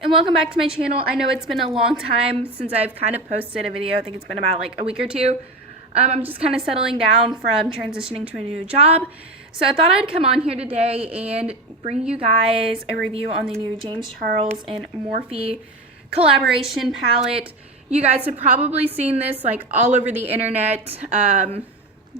and welcome back to my channel. I know it's been a long time since I've kind of posted a video. I think it's been about like a week or two. I'm just kind of settling down from transitioning to a new job. So I thought I'd come on here today and bring you guys a review on the new James Charles and Morphe collaboration palette. You guys have probably seen this like all over the internet.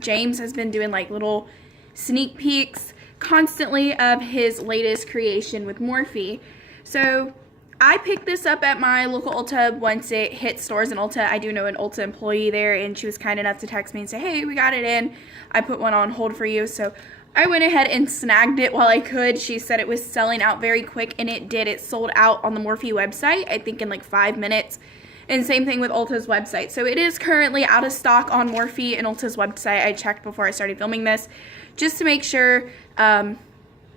James has been doing like little sneak peeks constantly of his latest creation with Morphe. So I picked this up at my local Ulta once it hit stores in Ulta. I do know an Ulta employee there, and she was kind enough to text me and say, hey, we got it in. I put one on hold for you. So I went ahead and snagged it while I could. She said it was selling out very quick, and it did. It sold out on the Morphe website, I think in like 5 minutes. And same thing with Ulta's website. So it is currently out of stock on Morphe and Ulta's website. I checked before I started filming this just to make sure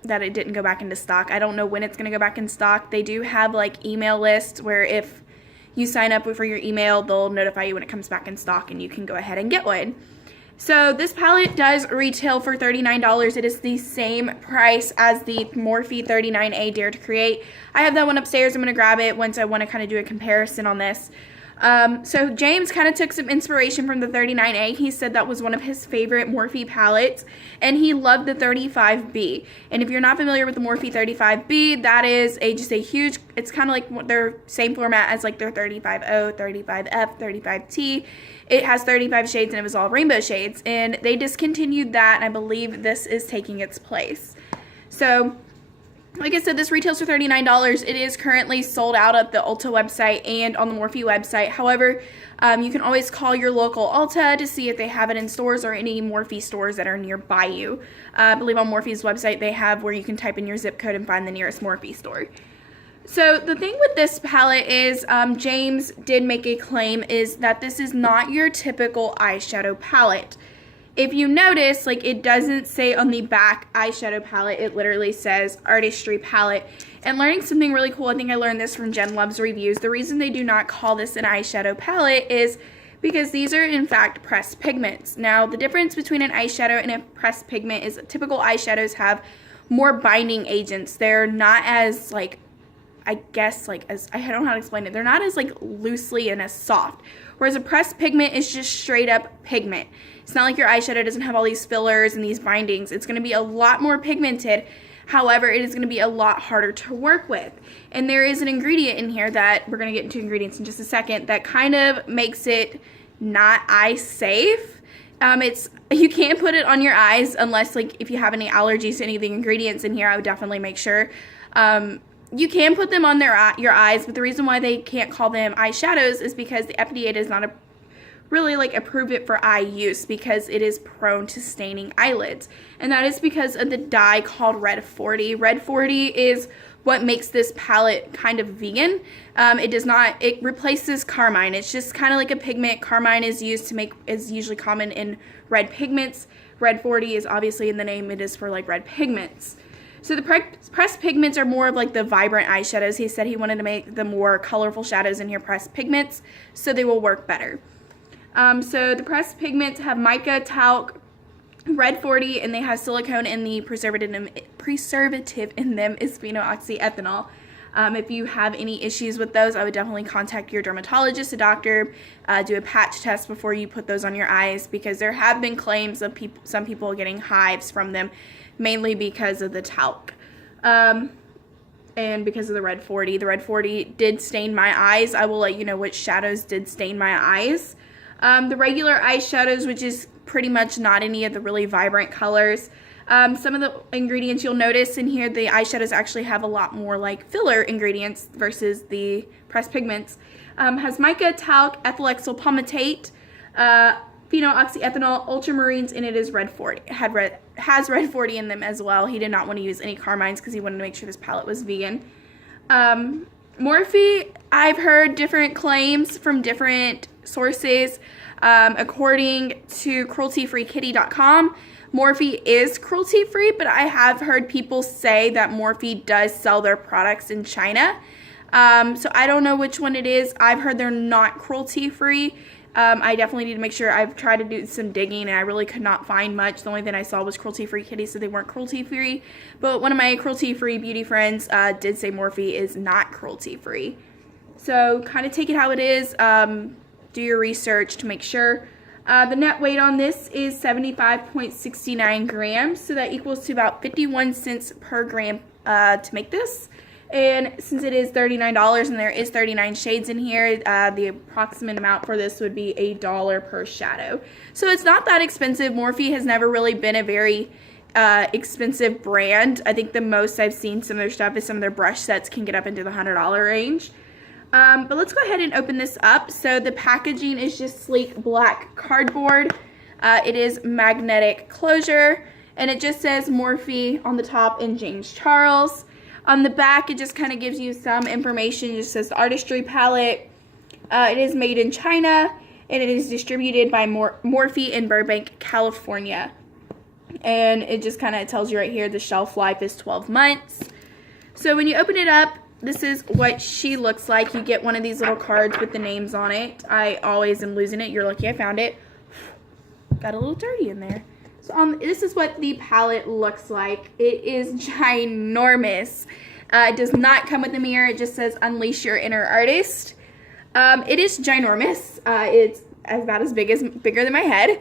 that it didn't go back into stock. I don't know when it's going to go back in stock. They do have like email lists where if you sign up for your email, they'll notify you when it comes back in stock and you can go ahead and get one. So this palette does retail for $39. It is the same price as the Morphe 39A Dare to Create. I have that one upstairs. I'm going to grab it once I want to kind of do a comparison on this. So James kind of took some inspiration from the 39A. He said that was one of his favorite Morphe palettes, and he loved the 35B. And if you're not familiar with the Morphe 35B, that is just a huge, it's kind of like their same format as like their 35O, 35F, 35T. It has 35 shades and it was all rainbow shades, and they discontinued that, and I believe this is taking its place. So like I said, this retails for $39. It is currently sold out at the Ulta website and on the Morphe website. However, you can always call your local Ulta to see if they have it in stores or any Morphe stores that are nearby you. I believe on Morphe's website they have where you can type in your zip code and find the nearest Morphe store. So the thing with this palette is James did make a claim is that this is not your typical eyeshadow palette. If you notice, like it doesn't say on the back eyeshadow palette, it literally says artistry palette. And learning something really cool, I think I learned this from Jen Loves Reviews, the reason they do not call this an eyeshadow palette is because these are in fact pressed pigments. Now the difference between an eyeshadow and a pressed pigment is typical eyeshadows have more binding agents. They're not as like, I guess like as, I don't know how to explain it, they're not as like loosely and as soft. Whereas a pressed pigment is just straight up pigment. It's not like your eyeshadow doesn't have all these fillers and these bindings. It's going to be a lot more pigmented. However, it is going to be a lot harder to work with. And there is an ingredient in here that, we're going to get into ingredients in just a second, that kind of makes it not eye safe. You can't put it on your eyes unless like if you have any allergies to any of the ingredients in here. I would definitely make sure. You can put them on your eyes, but the reason why they can't call them eyeshadows is because the FDA does not really like approve it for eye use because it is prone to staining eyelids. And that is because of the dye called Red 40. Red 40 is what makes this palette kind of vegan. It replaces carmine. It's just kind of like a pigment. Carmine is usually common in red pigments. Red 40 is obviously in the name, it is for like red pigments. So the pressed pigments are more of like the vibrant eyeshadows. He said he wanted to make the more colorful shadows in here pressed pigments so they will work better. So the pressed pigments have mica, talc, Red 40, and they have silicone, and the preservative in them is phenoxyethanol. If you have any issues with those, I would definitely contact your dermatologist, a doctor, do a patch test before you put those on your eyes, because there have been claims of some people getting hives from them, mainly because of the talc. And because of the Red 40. The Red 40 did stain my eyes. I will let you know which shadows did stain my eyes. The regular eyeshadows, which is pretty much not any of the really vibrant colors. Some of the ingredients you'll notice in here, the eyeshadows actually have a lot more like filler ingredients versus the pressed pigments. Has mica, talc, ethyl palmitate, phenoxyethanol, ultramarines, and it is Red 40. It has Red 40 in them as well. He did not want to use any carmines because he wanted to make sure this palette was vegan. Morphe, I've heard different claims from different sources. According to crueltyfreekitty.com, Morphe is cruelty-free, but I have heard people say that Morphe does sell their products in China. So I don't know which one it is. I've heard they're not cruelty-free. I definitely need to make sure. I've tried to do some digging and I really could not find much. The only thing I saw was cruelty-free kitties, so they weren't cruelty-free. But one of my cruelty-free beauty friends did say Morphe is not cruelty-free. So kind of take it how it is. Do your research to make sure. The net weight on this is 75.69 grams, so that equals to about 51 cents per gram to make this. And since it is $39 and there is 39 shades in here, the approximate amount for this would be $1 per shadow. So it's not that expensive. Morphe has never really been a very expensive brand. I think the most I've seen some of their stuff is some of their brush sets can get up into the $100 range. But let's go ahead and open this up. So the packaging is just sleek black cardboard. It is magnetic closure, and it just says Morphe on the top and James Charles. On the back, it just kind of gives you some information. It just says the Artistry palette. It is made in China, and it is distributed by Morphe in Burbank, California. And it just kind of tells you right here the shelf life is 12 months. So when you open it up, this is what she looks like. You get one of these little cards with the names on it. I always am losing it. You're lucky I found it. Got a little dirty in there. So this is what the palette looks like. It is ginormous. It does not come with a mirror. It just says unleash your inner artist. It is ginormous. It's about as bigger than my head.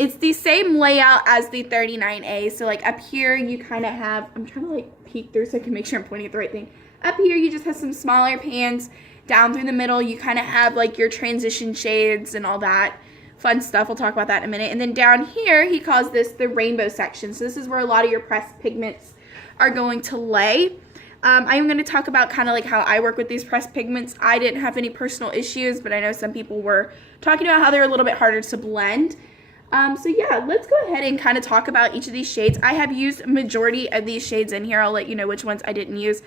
It's the same layout as the 39A. So like up here you kind of have, I'm trying to like peek through so I can make sure I'm pointing at the right thing. Up here you just have some smaller pans. Down through the middle you kind of have like your transition shades and all that fun stuff. We'll talk about that in a minute. And then down here, he calls this the rainbow section. So this is where a lot of your pressed pigments are going to lay. I'm going to talk about kind of like how I work with these pressed pigments. I didn't have any personal issues, but I know some people were talking about how they're a little bit harder to blend. So yeah, let's go ahead and kind of talk about each of these shades. I have used majority of these shades in here. I'll let you know which ones I didn't use.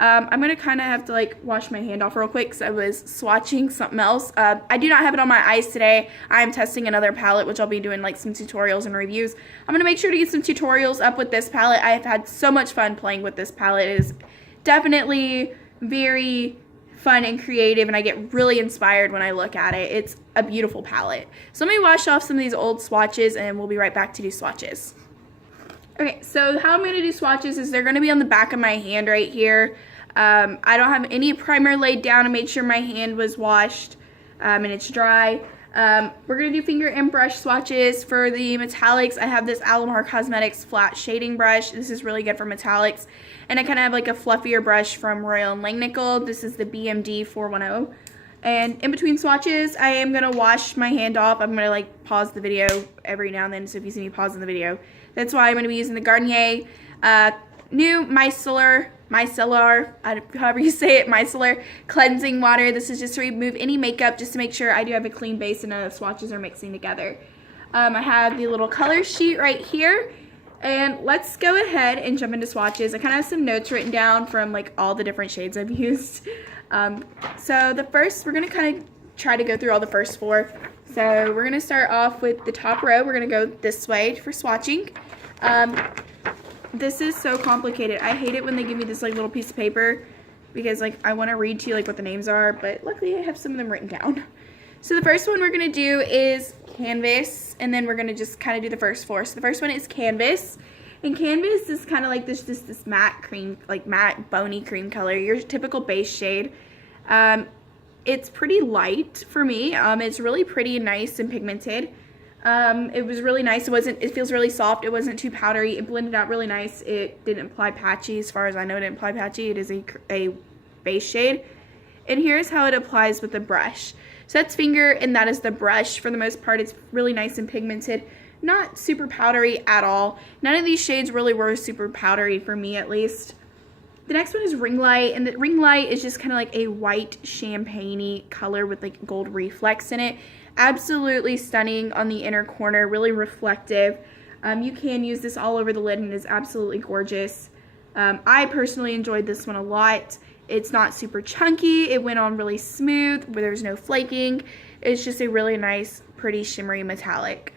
I'm going to kind of have to like wash my hand off real quick because I was swatching something else. I do not have it on my eyes today. I'm testing another palette, which I'll be doing like some tutorials and reviews. I'm going to make sure to get some tutorials up with this palette. I have had so much fun playing with this palette. It is definitely very fun and creative, and I get really inspired when I look at it. It's a beautiful palette. So let me wash off some of these old swatches and we'll be right back to do swatches. Okay, so how I'm going to do swatches is they're going to be on the back of my hand right here. I don't have any primer laid down. I made sure my hand was washed and it's dry. We're going to do finger and brush swatches. For the metallics, I have this Alamar Cosmetics flat shading brush. This is really good for metallics. And I kind of have like a fluffier brush from Royal & Langnickel. This is the BMD 410. And in between swatches, I am going to wash my hand off. I'm going to like pause the video every now and then, so if you see me pausing the video. That's why I'm going to be using the Garnier new micellar, however you say it, micellar cleansing water. This is just to remove any makeup, just to make sure I do have a clean base and none of the swatches are mixing together. I have the little color sheet right here. And let's go ahead and jump into swatches. I kind of have some notes written down from like all the different shades I've used. So the first, we're going to kind of try to go through all the first four. So we're going to start off with the top row. We're going to go this way for swatching. This is so complicated. I hate it when they give me this like little piece of paper because like I want to read to you like what the names are, but luckily I have some of them written down. So the first one we're going to do is Canvas, and then we're going to just kind of do the first four. So the first one is Canvas. And Canvas is kind of like this matte cream, like matte bony cream color, your typical base shade. It's pretty light for me. It's really pretty nice and pigmented. It was really nice. It feels really soft. It wasn't too powdery. It blended out really nice. It didn't apply patchy. As far as I know, it didn't apply patchy. It is a base shade. And here's how it applies with the brush. So that's finger and that is the brush. For the most part, it's really nice and pigmented. Not super powdery at all. None of these shades really were super powdery for me, at least. The next one is Ring Light, and the Ring Light is just kind of like a white champagne-y color with like gold reflex in it. Absolutely stunning on the inner corner, really reflective. You can use this all over the lid and it is absolutely gorgeous. I personally enjoyed this one a lot. It's not super chunky. It went on really smooth, where there's no flaking. It's just a really nice, pretty shimmery metallic.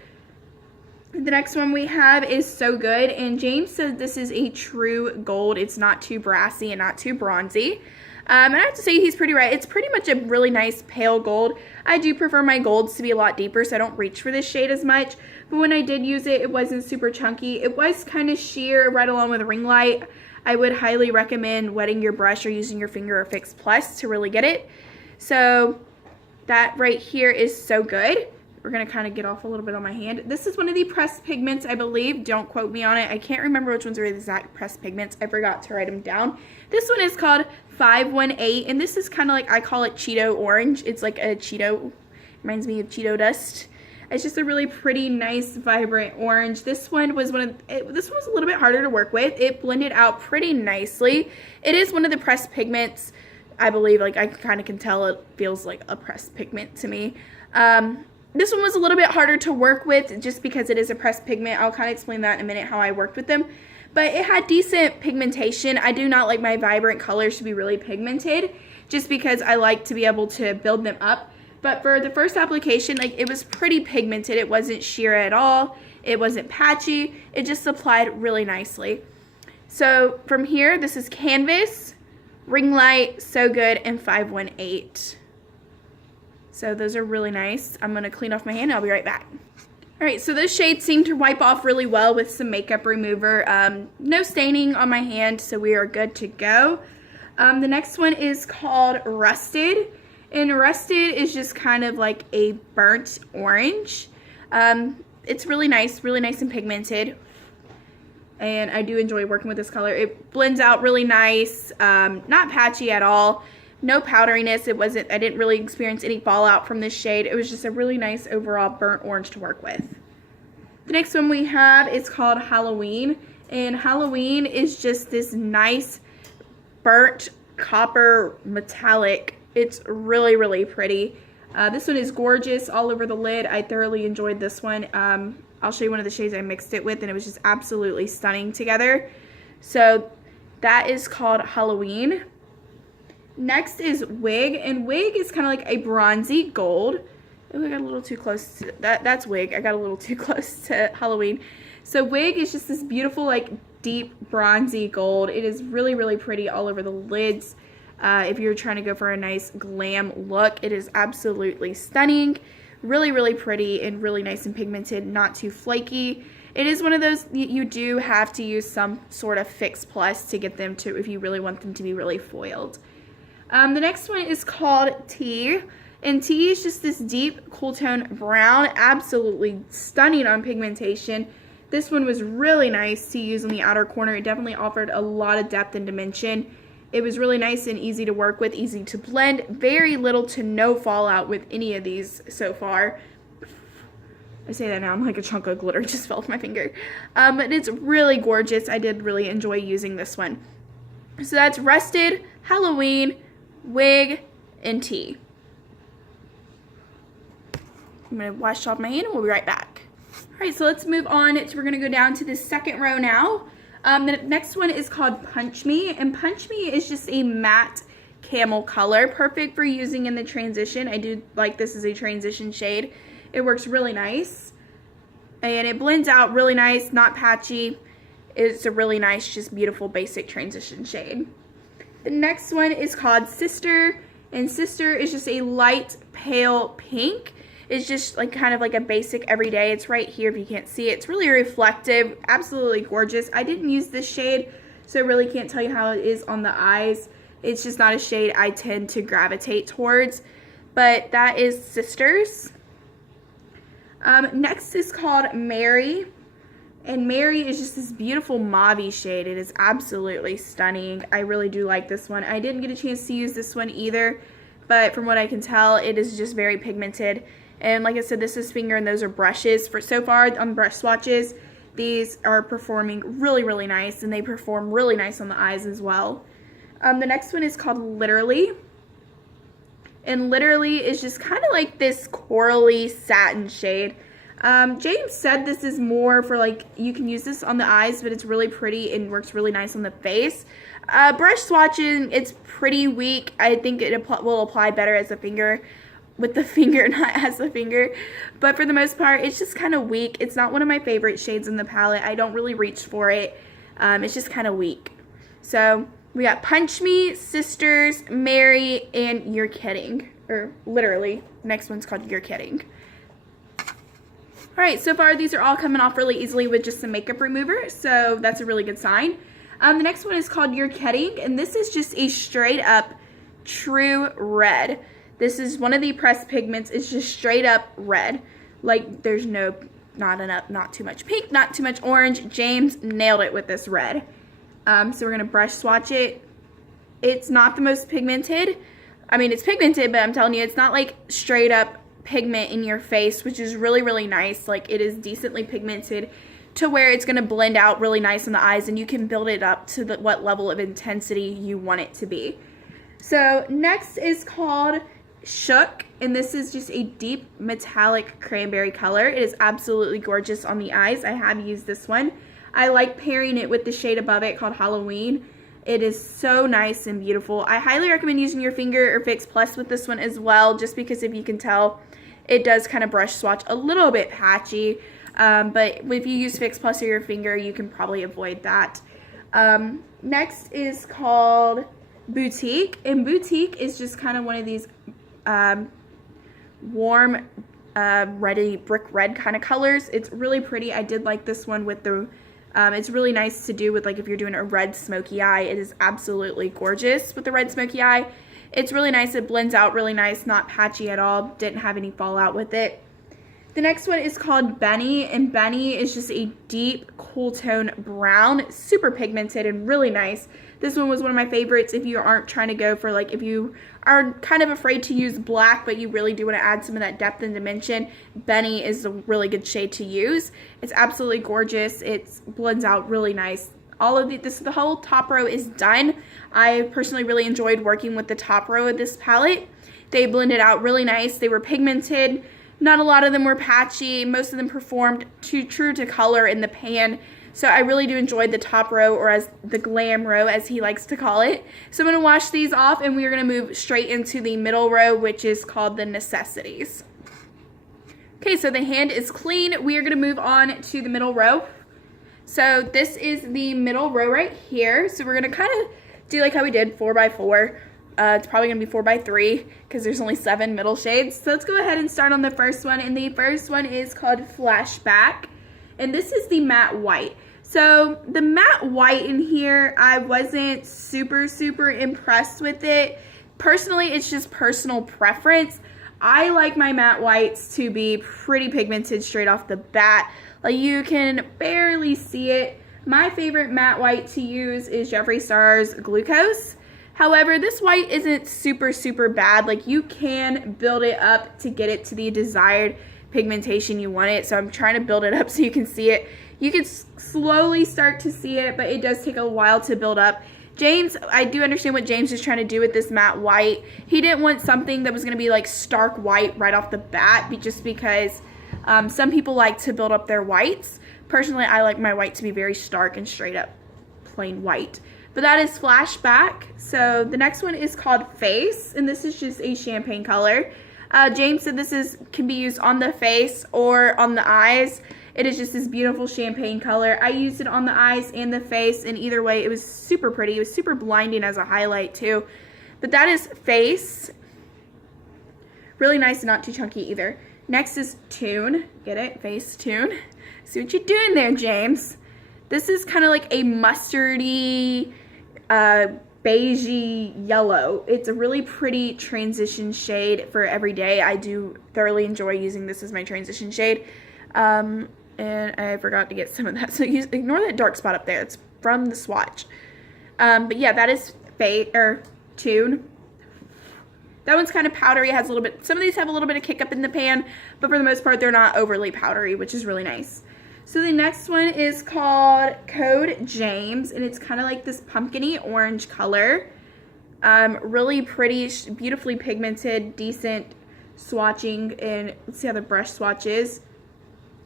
The next one we have is So Good, and James said this is a true gold. It's not too brassy and not too bronzy. And I have to say he's pretty right. It's pretty much a really nice pale gold. I do prefer my golds to be a lot deeper, so I don't reach for this shade as much. But when I did use it, it wasn't super chunky. It was kind of sheer right along with a ring light. I would highly recommend wetting your brush or using your finger or Fix Plus to really get it. So that right here is So Good. We're going to kind of get off a little bit on my hand. This is one of the pressed pigments, I believe. Don't quote me on it. I can't remember which ones are the exact pressed pigments. I forgot to write them down. This one is called 518, and this is kind of like, I call it Cheeto Orange. It's like a Cheeto, reminds me of Cheeto dust. It's just a really pretty, nice, vibrant orange. This one was this one was a little bit harder to work with. It blended out pretty nicely. It is one of the pressed pigments, I believe. Like, I kind of can tell it feels like a pressed pigment to me. This one was a little bit harder to work with just because it is a pressed pigment. I'll kind of explain that in a minute how I worked with them. But it had decent pigmentation. I do not like my vibrant colors to be really pigmented just because I like to be able to build them up. But for the first application, like, it was pretty pigmented. It wasn't sheer at all. It wasn't patchy. It just applied really nicely. So from here, this is Canvas, Ring Light, So Good, and 518. So those are really nice. I'm going to clean off my hand and I'll be right back. Alright, so those shades seem to wipe off really well with some makeup remover. No staining on my hand, so we are good to go. The next one is called Rusted. And Rusted is just kind of like a burnt orange. It's really nice and pigmented. And I do enjoy working with this color. It blends out really nice, not patchy at all. No powderiness. I didn't really experience any fallout from this shade. It was just a really nice overall burnt orange to work with. The next one we have is called Halloween. And Halloween is just this nice burnt copper metallic. It's really, really pretty. This one is gorgeous all over the lid. I thoroughly enjoyed this one. I'll show you one of the shades I mixed it with, and it was just absolutely stunning together. So that is called Halloween. Next is Wig, and Wig is kind of like a bronzy gold. Oh, I got a little too close to that. That's Wig. I got a little too close to Halloween. So Wig is just this beautiful, like, deep bronzy gold. It is really, really pretty all over the lids. If you're trying to go for a nice glam look, it is absolutely stunning. Really, really pretty and really nice and pigmented, not too flaky. It is one of those, you do have to use some sort of Fix Plus to get them to, if you really want them to be really foiled. The next one is called Tea, and Tea is just this deep cool tone brown, absolutely stunning on pigmentation. This one was really nice to use on the outer corner. It definitely offered a lot of depth and dimension. It was really nice and easy to work with, easy to blend. Very little to no fallout with any of these so far. I say that now, I'm like a chunk of glitter just fell off my finger. But it's really gorgeous. I did really enjoy using this one. So that's Rusted, Halloween, Wig, and Tea. I'm going to wash off my hand and we'll be right back. Alright, so let's move on. We're going to go down to the second row now. The next one is called Punch Me, and Punch Me is just a matte camel color, perfect for using in the transition. I do like this as a transition shade. It works really nice, and it blends out really nice, not patchy. It's a really nice, just beautiful, basic transition shade. The next one is called Sister, and Sister is just a light pale pink. It's just like kind of like a basic everyday. It's right here if you can't see it. It's really reflective, absolutely gorgeous. I didn't use this shade, so I really can't tell you how it is on the eyes. It's just not a shade I tend to gravitate towards, but that is Sisters. Next is called Mary, and Mary is just this beautiful mauve shade. It is absolutely stunning. I really do like this one. I didn't get a chance to use this one either, but from what I can tell, it is just very pigmented. And like I said, this is finger and those are brushes. For so far on brush swatches, these are performing really, really nice, and they perform really nice on the eyes as well. The next one is called Literally. And Literally is just kind of like this corally satin shade. James said this is more for like, you can use this on the eyes, but it's really pretty and works really nice on the face. Brush swatching, it's pretty weak. I think it will apply better as a finger with the finger, not as a finger. But for the most part, it's just kind of weak. It's not one of my favorite shades in the palette. I don't really reach for it. It's just kind of weak. So we got Punch Me, Sisters, Mary, and You're Kidding. Or literally, next one's called You're Kidding. Alright, so far these are all coming off really easily with just some makeup remover, so that's a really good sign. The next one is called You're Kidding, and this is just a straight up true red. This is one of the pressed pigments. It's just straight up red. Like there's not too much pink, not too much orange. James nailed it with this red. So we're going to brush swatch it. It's not the most pigmented. I mean, it's pigmented, but I'm telling you, it's not like straight up pigment in your face, which is really, really nice. Like it is decently pigmented to where it's going to blend out really nice in the eyes, and you can build it up to what level of intensity you want it to be. So next is called Shook, and this is just a deep metallic cranberry color. It is absolutely gorgeous on the eyes. I have used this one. I like pairing it with the shade above it called Halloween. It is so nice and beautiful. I highly recommend using your finger or Fix Plus with this one as well, just because if you can tell, it does kind of brush swatch a little bit patchy. But if you use Fix Plus or your finger, you can probably avoid that. Next is called Boutique, and Boutique is just kind of one of these warm, reddy brick red kind of colors. It's really pretty. I did like this one with the, it's really nice to do with like if you're doing a red smoky eye. It is absolutely gorgeous with the red smoky eye. It's really nice. It blends out really nice, not patchy at all. Didn't have any fallout with it. The next one is called Benny, and Benny is just a deep, cool tone brown, super pigmented and really nice. This one was one of my favorites if you aren't trying to go for like, if you are kind of afraid to use black, but you really do want to add some of that depth and dimension, Benny is a really good shade to use. It's absolutely gorgeous. It blends out really nice. All of the whole top row is done. I personally really enjoyed working with the top row of this palette. They blended out really nice. They were pigmented. Not a lot of them were patchy. Most of them performed true to color in the pan. So I really do enjoy the top row, or as the glam row as he likes to call it. So I'm going to wash these off, and we are going to move straight into the middle row, which is called the Necessities. Okay, so the hand is clean. We are going to move on to the middle row. So this is the middle row right here. So we're going to kind of do like how we did 4x4. It's probably going to be 4x3 because there's only 7 middle shades. So let's go ahead and start on the first one. And the first one is called Flashback. And this is the matte white. So the matte white in here, I wasn't super impressed with it. Personally, it's just personal preference. I like my matte whites to be pretty pigmented straight off the bat. Like you can barely see it. My favorite matte white to use is Jeffree Star's Glucose. However, this white isn't super bad. Like you can build it up to get it to the desired pigmentation you want it. So I'm trying to build it up so you can see it. You can slowly start to see it, but it does take a while to build up. James, I do understand what James is trying to do with this matte white. He didn't want something that was going to be like stark white right off the bat, just because some people like to build up their whites. Personally, I like my white to be very stark and straight up plain white. But that is Flashback. So the next one is called Face, and this is just a champagne color. James said this can be used on the face or on the eyes. It is just this beautiful champagne color. I used it on the eyes and the face, and either way, it was super pretty. It was super blinding as a highlight too. But that is Face. Really nice and not too chunky either. Next is Tune. Get it? Face Tune. See what you're doing there, James. This is kind of like a mustardy, beigey yellow. It's a really pretty transition shade for every day. I do thoroughly enjoy using this as my transition shade. And I forgot to get some of that. So ignore that dark spot up there. It's from the swatch. But yeah, that is Tune. That one's kind of powdery. It has a little bit, some of these have a little bit of kick up in the pan, but for the most part, they're not overly powdery, which is really nice. So the next one is called Code James, and it's kind of like this pumpkin-y orange color. Really pretty, beautifully pigmented, decent swatching, and let's see how the brush swatch is.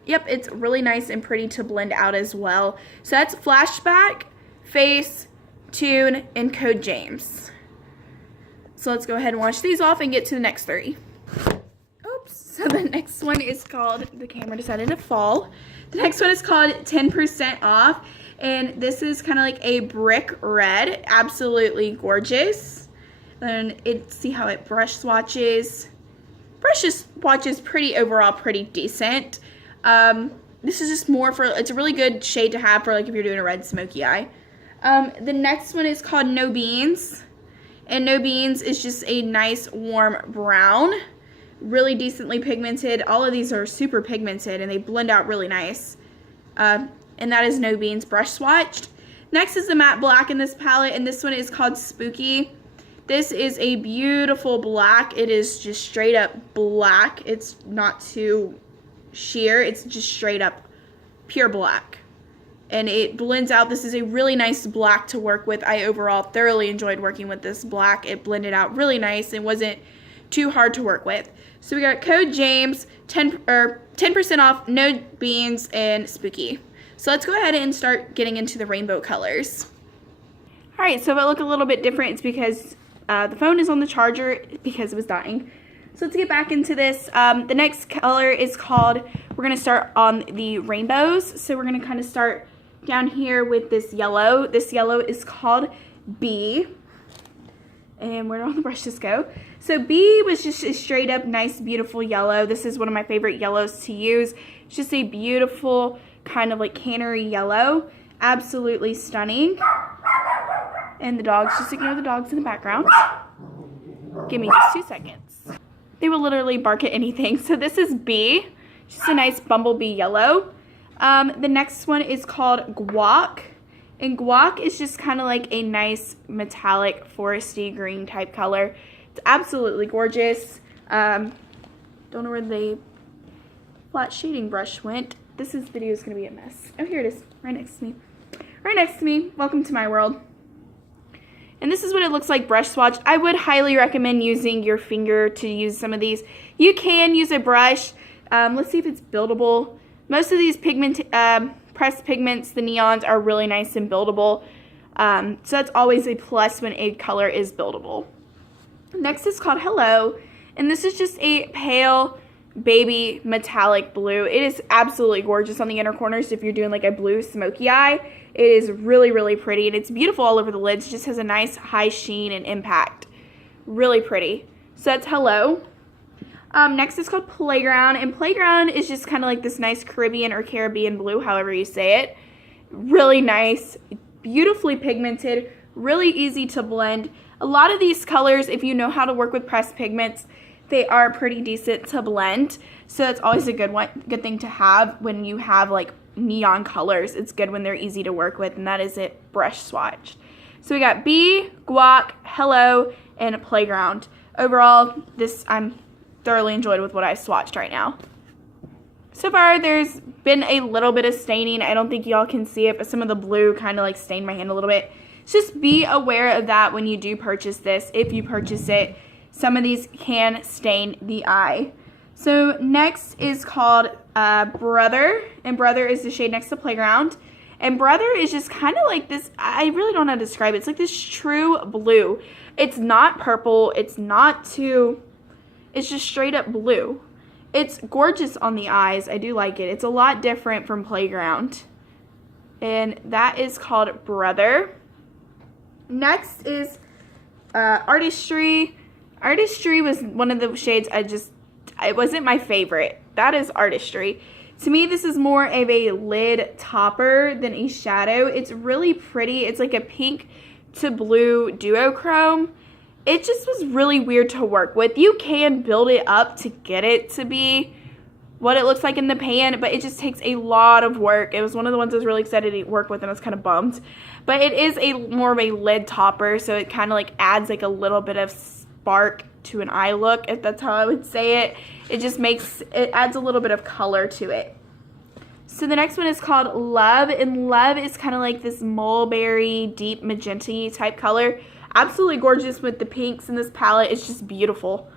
Yep, it's really nice and pretty to blend out as well. So that's Flashback, Face, Tune, and Code James. So let's go ahead and wash these off and get to the next 3. So the next one is called, the camera decided to fall. The next one is called 10% Off. And this is kind of like a brick red. Absolutely gorgeous. Then see how it brush swatches. Brush swatches pretty overall, pretty decent. This is just more for, it's a really good shade to have for like if you're doing a red smoky eye. The next one is called No Beans. And No Beans is just a nice warm brown. Really decently pigmented. All of these are super pigmented and they blend out really nice. And that is No Beans brush swatched. Next is the matte black in this palette, and this one is called Spooky. This is a beautiful black. It is just straight up black. It's not too sheer. It's just straight up pure black. And it blends out. This is a really nice black to work with. I overall thoroughly enjoyed working with this black. It blended out really nice and wasn't too hard to work with. So we got code James, 10% off, No Beans, and Spooky. So let's go ahead and start getting into the rainbow colors. All right, so if it look a little bit different, it's because the phone is on the charger because it was dying. So let's get back into this. The next color is called, we're gonna start on the rainbows. So we're gonna kind of start down here with this yellow. This yellow is called B. And where did all the brushes go? So B was just a straight up nice, beautiful yellow. This is one of my favorite yellows to use. It's just a beautiful kind of like cannery yellow. Absolutely stunning. And the dogs, just ignore the dogs in the background. Give me just 2 seconds. They will literally bark at anything. So this is B, just a nice bumblebee yellow. The next one is called Guac. And Guac is just kind of like a nice metallic foresty green type color. It's absolutely gorgeous. Don't know where the flat shading brush went. This video is going to be a mess. Oh, here it is, right next to me. Right next to me. Welcome to my world. And this is what it looks like brush swatch. I would highly recommend using your finger to use some of these. You can use a brush. Let's see if it's buildable. Most of these pressed pigments, the neons, are really nice and buildable. So that's always a plus when a color is buildable. Next is called Hello. And this is just a pale baby metallic blue. It is absolutely gorgeous on the inner corners if you're doing like a blue smoky eye. It is really, really pretty, and it's beautiful all over the lids. It just has a nice high sheen and impact. Really pretty. So that's Hello. Next is called Playground, and Playground is just kind of like this nice Caribbean or Caribbean blue, however you say it. Really nice, beautifully pigmented, really easy to blend. A lot of these colors, if you know how to work with pressed pigments, they are pretty decent to blend. So that's always a good thing to have when you have like neon colors. It's good when they're easy to work with, and that is it brush swatched. So we got B, Guac, Hello, and Playground. Overall, I'm thoroughly enjoyed with what I swatched right now. So far, there's been a little bit of staining. I don't think y'all can see it, but some of the blue kind of like stained my hand a little bit. Just be aware of that when you do purchase this. If you purchase it, some of these can stain the eye. So next is called Brother, and Brother is the shade next to Playground. And Brother is just kind of like this, I really don't know how to describe it. It's like this true blue. It's not purple, it's just straight up blue. It's gorgeous on the eyes. I do like it. It's a lot different from Playground. And that is called Brother. Next is Artistry. Artistry was one of the shades it wasn't my favorite. That is Artistry. To me, this is more of a lid topper than a shadow. It's really pretty. It's like a pink to blue duochrome. It just was really weird to work with. You can build it up to get it to be what it looks like in the pan, but it just takes a lot of work. It was one of the ones I was really excited to work with, and I was kind of bummed. But it is more of a lid topper, so it kind of like adds like a little bit of spark to an eye look, if that's how I would say it. It adds a little bit of color to it. So the next one is called Love, and Love is kind of like this mulberry, deep magenta type color. Absolutely gorgeous with the pinks in this palette. It's just beautiful.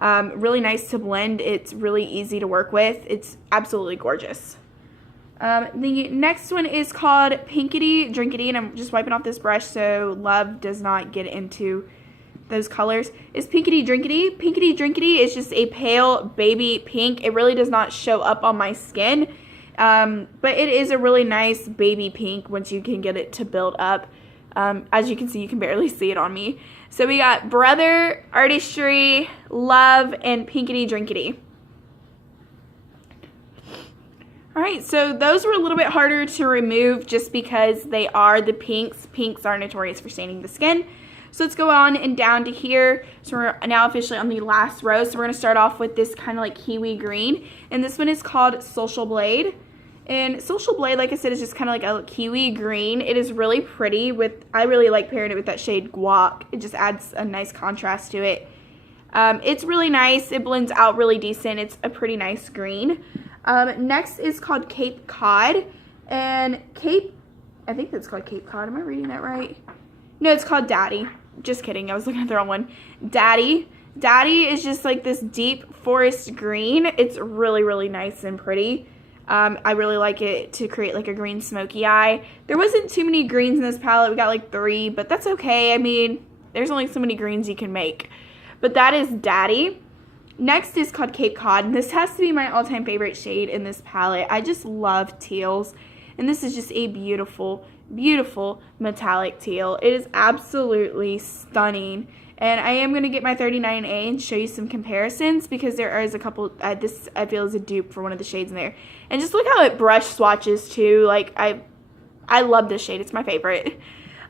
Really nice to blend. It's really easy to work with. It's absolutely gorgeous. The next one is called Pinkity Drinkity, and I'm just wiping off this brush so Love does not get into those colors, is Pinkity Drinkity. Pinkity Drinkity is just a pale baby pink. It really does not show up on my skin, but it is a really nice baby pink once you can get it to build up. As you can see, you can barely see it on me. So we got Brother, Artistry, Love, and Pinkity Drinkity. Alright, so those were a little bit harder to remove just because they are the pinks. Pinks are notorious for staining the skin. So let's go on and down to here. So we're now officially on the last row. So we're going to start off with this kind of like kiwi green. And this one is called Social Blade. And Social Blade, like I said, is just kind of like a kiwi green. It is really pretty. I really like pairing it with that shade Guac. It just adds a nice contrast to it. It's really nice. It blends out really decent. It's a pretty nice green. Next is called Cape Cod. And I think that's called Cape Cod. Am I reading that right? No, it's called Daddy. Just kidding. I was looking at the wrong one. Daddy. Daddy is just like this deep forest green. It's really, really nice and pretty. I really like it to create like a green smoky eye. There wasn't too many greens in this palette. We got like 3, but that's okay. I mean, there's only so many greens you can make. But that is Daddy. Next is called Cape Cod, and this has to be my all-time favorite shade in this palette. I just love teals, and this is just a beautiful, beautiful metallic teal. It is absolutely stunning, and I am going to get my 39A and show you some comparisons because there is a couple, this I feel is a dupe for one of the shades in there. And just look how it brush swatches too. Like, I love this shade. It's my favorite.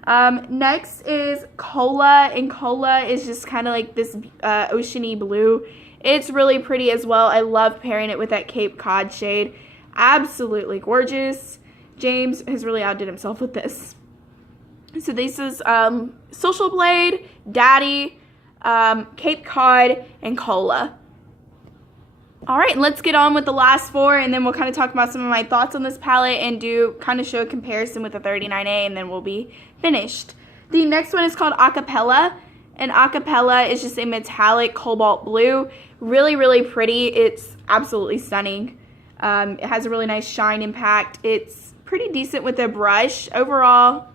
Next is Cola, and Cola is just kind of like this oceany blue. It's really pretty as well. I love pairing it with that Cape Cod shade. Absolutely gorgeous. James has really outdid himself with this. So this is Social Blade, Daddy, Cape Cod, and Cola. Alright, let's get on with the last 4, and then we'll kind of talk about some of my thoughts on this palette and kind of show a comparison with the 39A, and then we'll be finished. The next one is called Acapella, and Acapella is just a metallic cobalt blue. Really, really pretty. It's absolutely stunning. It has a really nice shine impact. It's pretty decent with a brush. Overall,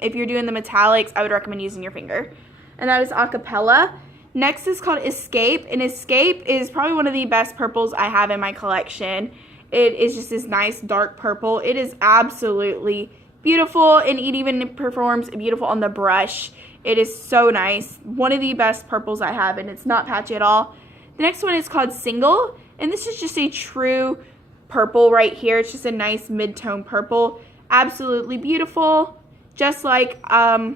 if you're doing the metallics, I would recommend using your finger. And that is Acapella. Next is called Escape, and Escape is probably one of the best purples I have in my collection. It is just this nice dark purple. It is absolutely beautiful, and it even performs beautiful on the brush. It is so nice. One of the best purples I have, and it's not patchy at all. The next one is called Single, and this is just a true purple right here. It's just a nice mid-tone purple. Absolutely beautiful. Just like, I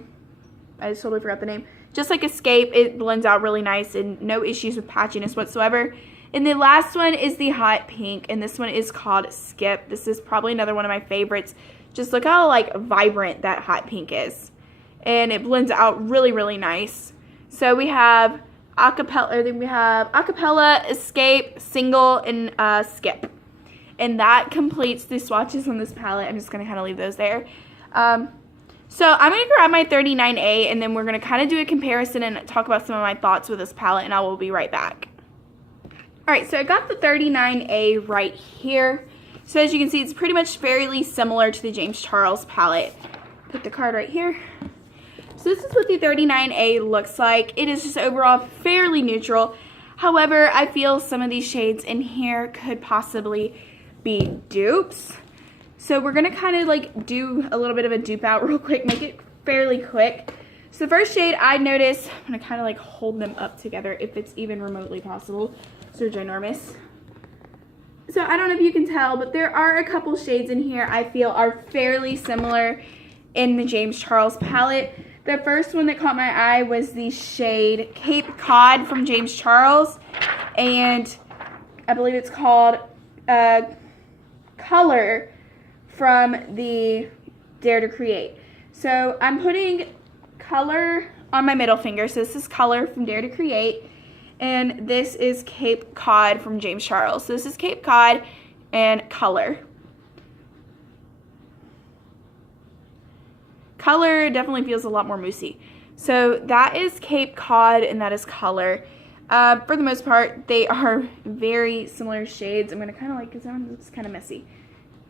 just totally forgot the name. Just like Escape, it blends out really nice and no issues with patchiness whatsoever. And the last one is the Hot Pink, and this one is called Skip. This is probably another one of my favorites. Just look how like vibrant that Hot Pink is. And it blends out really, really nice. So we have Acapella, Escape, Single, and Skip. And that completes the swatches on this palette. I'm just going to kind of leave those there. So I'm going to grab my 39A, and then we're going to kind of do a comparison and talk about some of my thoughts with this palette, and I will be right back. Alright, so I got the 39A right here. So as you can see, it's pretty much fairly similar to the James Charles palette. Put the card right here. So this is what the 39A looks like. It is just overall fairly neutral. However, I feel some of these shades in here could possibly be dupes. So we're going to kind of like do a little bit of a dupe out real quick, make it fairly quick. So the first shade I noticed, I'm going to kind of like hold them up together if it's even remotely possible. So they're ginormous. So I don't know if you can tell, but there are a couple shades in here I feel are fairly similar in the James Charles palette. The first one that caught my eye was the shade Cape Cod from James Charles, and I believe it's called Color from the Dare to Create. So I'm putting Color on my middle finger. So this is Color from Dare to Create, and this is Cape Cod from James Charles. So this is Cape Cod and Color. Color definitely feels a lot more moussey. So that is Cape Cod and that is Color. For the most part, they are very similar shades. I'm going to kind of like, because that one looks kind of messy.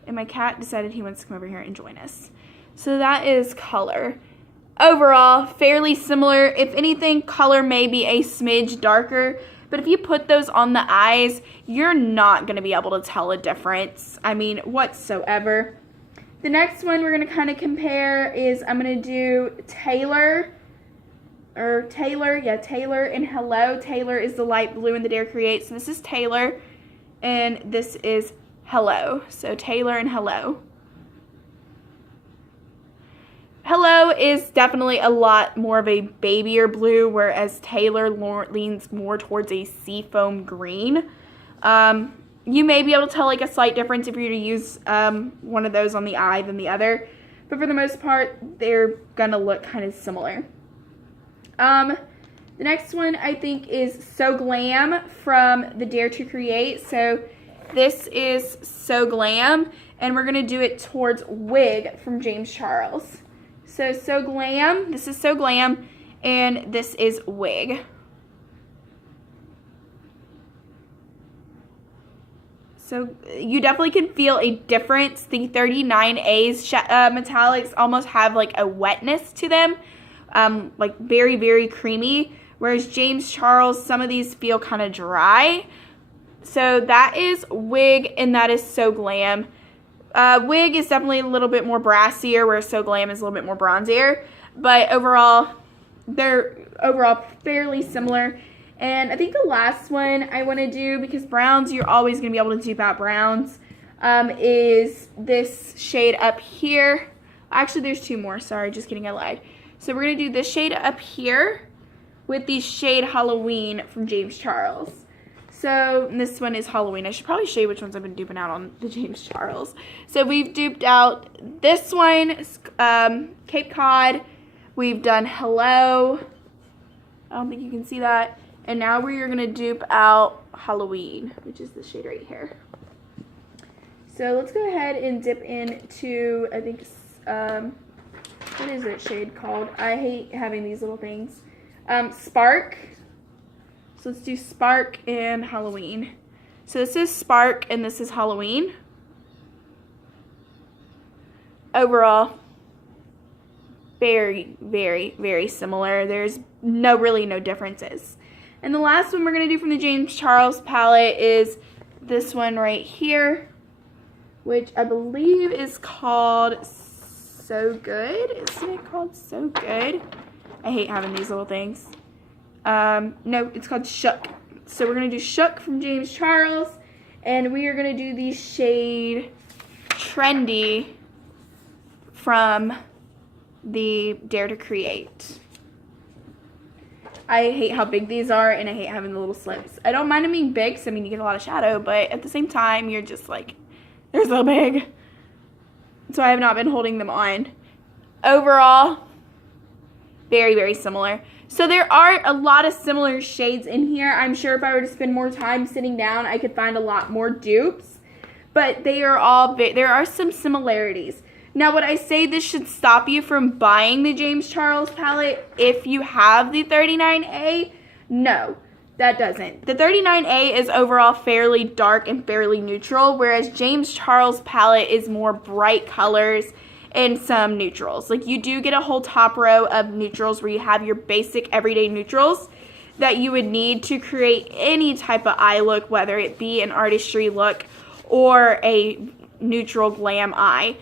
And my cat decided he wants to come over here and join us. So that is Color. overall, fairly similar. If anything, color may be a smidge darker, but if you put those on the eyes, you're not going to be able to tell a difference, I mean, whatsoever. The next one we're going to kind of compare is I'm going to do Taylor and Hello. Taylor is the light blue in the Dare Create, so this is Taylor, and this is Hello. So Taylor and Hello. Hello is definitely a lot more of a babier blue, whereas Taylor leans more towards a seafoam green. You may be able to tell like a slight difference if you were to use one of those on the eye than the other, but for the most part, they're gonna look kind of similar. The next one I think is So Glam from the Dare to Create. So this is So Glam, and we're gonna do it towards Wig from James Charles. So Glam, this is So Glam, and this is Wig. So you definitely can feel a difference. The 39A's metallics almost have like a wetness to them, like very, very creamy, whereas James Charles, some of these feel kind of dry. So that is Wig, and that is So Glam. Wig is definitely a little bit more brassier, whereas So Glam is a little bit more bronzier, but overall, they're fairly similar. And I think the last one I want to do, because browns, you're always going to be able to dupe out browns, is this shade up here. Actually, there's two more. Sorry, just kidding, I lied. So we're going to do this shade up here with the shade Halloween from James Charles. So this one is Halloween. I should probably show you which ones I've been duping out on the James Charles. So we've duped out this one, Cape Cod. We've done Hello. I don't think you can see that. And now we are going to dupe out Halloween, which is this shade right here. So let's go ahead and dip into, I think, what is that shade called? I hate having these little things. Spark. So let's do Spark and Halloween. So this is Spark and this is Halloween. Overall, very, very, very similar. There's really no differences. And the last one we're going to do from the James Charles palette is this one right here, which I believe is called So Good. Isn't it called So Good? I hate having these little things. No, it's called Shook. So we're going to do Shook from James Charles, and we are going to do the shade Trendy from the Dare to Create. I hate how big these are, and I hate having the little slips. I don't mind them being big, because I mean you get a lot of shadow, but at the same time you're just like, they're so big. So I have not been holding them on. Overall, very, very similar. So there are a lot of similar shades in here. I'm sure if I were to spend more time sitting down, I could find a lot more dupes. But they are all, there are some similarities. Now, would I say this should stop you from buying the James Charles palette if you have the 39A? No, that doesn't. The 39A is overall fairly dark and fairly neutral, whereas James Charles palette is more bright colors and some neutrals. Like, you do get a whole top row of neutrals where you have your basic everyday neutrals that you would need to create any type of eye look, whether it be an artistry look or a neutral glam eye.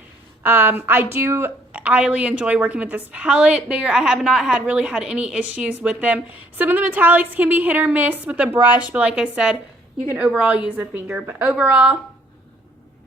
I do highly enjoy working with this palette. I have not really had any issues with them. Some of the metallics can be hit or miss with the brush, but like I said, you can overall use a finger. But overall,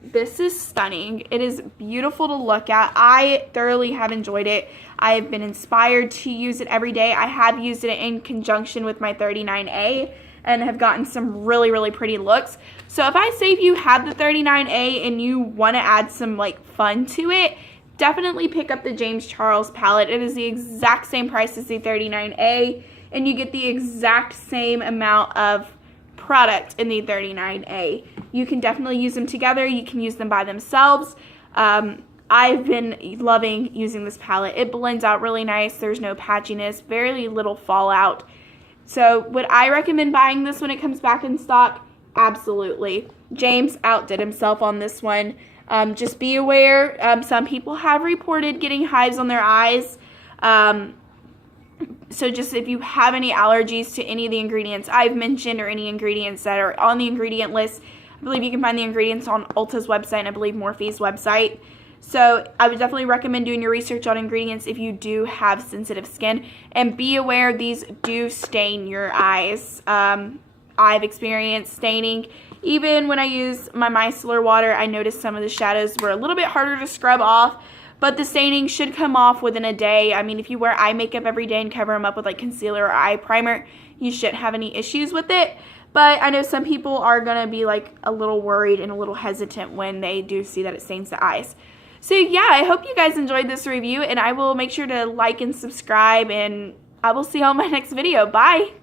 this is stunning. It is beautiful to look at. I thoroughly have enjoyed it. I have been inspired to use it every day. I have used it in conjunction with my 39A and have gotten some really, really pretty looks. So if you have the 39A and you want to add some like fun to it, definitely pick up the James Charles palette. It is the exact same price as the 39A, and you get the exact same amount of product in the 39A. You can definitely use them together. You can use them by themselves. I've been loving using this palette. It blends out really nice. There's no patchiness, very little fallout. So would I recommend buying this when it comes back in stock? Absolutely. James outdid himself on this one. Just be aware, some people have reported getting hives on their eyes. So just if you have any allergies to any of the ingredients I've mentioned or any ingredients that are on the ingredient list, I believe you can find the ingredients on Ulta's website and I believe Morphe's website. So I would definitely recommend doing your research on ingredients if you do have sensitive skin. And be aware these do stain your eyes. I've experienced staining. Even when I use my micellar water, I noticed some of the shadows were a little bit harder to scrub off. But the staining should come off within a day. I mean, if you wear eye makeup every day and cover them up with like concealer or eye primer, you shouldn't have any issues with it. But I know some people are going to be like a little worried and a little hesitant when they do see that it stains the eyes. So yeah, I hope you guys enjoyed this review, and I will make sure to like and subscribe, and I will see you on my next video. Bye!